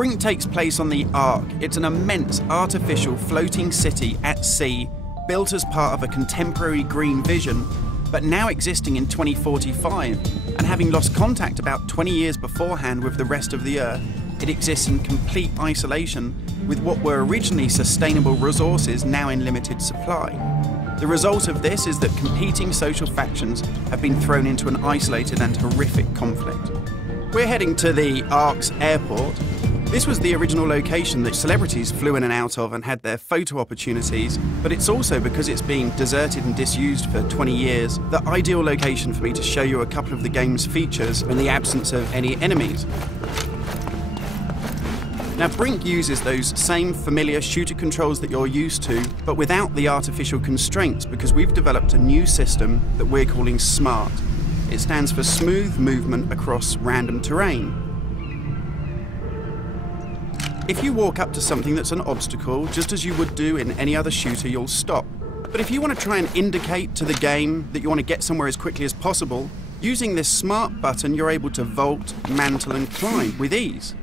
Brink takes place on the Ark. It's an immense artificial floating city at sea, built as part of a contemporary green vision, but now existing in 2045, and having lost contact about 20 years beforehand with the rest of the Earth, it exists in complete isolation with what were originally sustainable resources now in limited supply. The result of this is that competing social factions have been thrown into an isolated and horrific conflict. We're heading to the Ark's airport. This was the original location that celebrities flew in and out of and had their photo opportunities, but it's also, because it's been deserted and disused for 20 years, the ideal location for me to show you a couple of the game's features in the absence of any enemies. Now, Brink uses those same familiar shooter controls that you're used to, but without the artificial constraints, because we've developed a new system that we're calling SMART. It stands for Smooth Movement Across Random Terrain. If you walk up to something that's an obstacle, just as you would do in any other shooter, you'll stop. But if you want to try and indicate to the game that you want to get somewhere as quickly as possible, using this SMART button, you're able to vault, mantle, and climb with ease.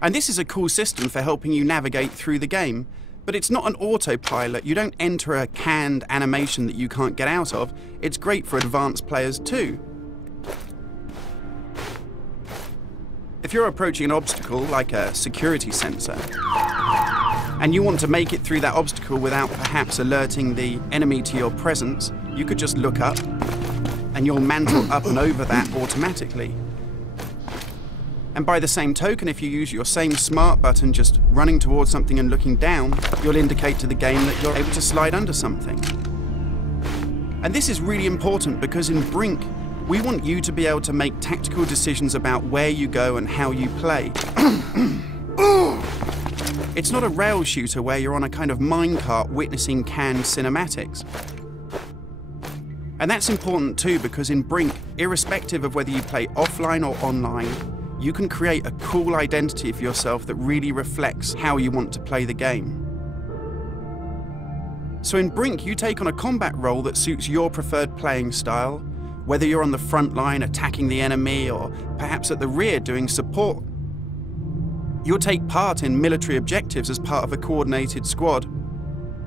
And this is a cool system for helping you navigate through the game, but it's not an autopilot. You don't enter a canned animation that you can't get out of. It's great for advanced players too. If you're approaching an obstacle like a security sensor, and you want to make it through that obstacle without perhaps alerting the enemy to your presence, you could just look up and you'll mantle up and over that automatically. And by the same token, if you use your same SMART button just running towards something and looking down, you'll indicate to the game that you're able to slide under something. And this is really important because in Brink, we want you to be able to make tactical decisions about where you go and how you play. It's not a rail shooter where you're on a kind of minecart witnessing canned cinematics. And that's important too, because in Brink, irrespective of whether you play offline or online, you can create a cool identity for yourself that really reflects how you want to play the game. So in Brink, you take on a combat role that suits your preferred playing style, whether you're on the front line attacking the enemy or perhaps at the rear doing support. You'll take part in military objectives as part of a coordinated squad.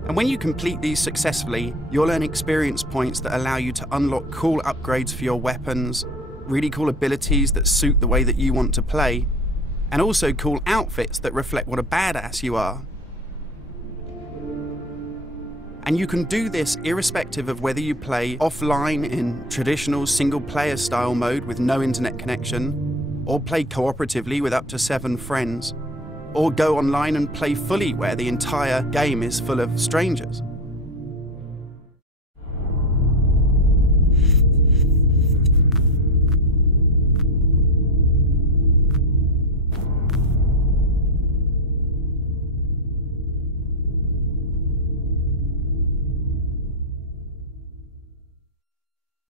And when you complete these successfully, you'll earn experience points that allow you to unlock cool upgrades for your weapons, really cool abilities that suit the way that you want to play, and also cool outfits that reflect what a badass you are. And you can do this irrespective of whether you play offline in traditional single-player style mode with no internet connection, or play cooperatively with up to 7 friends, or go online and play fully where the entire game is full of strangers.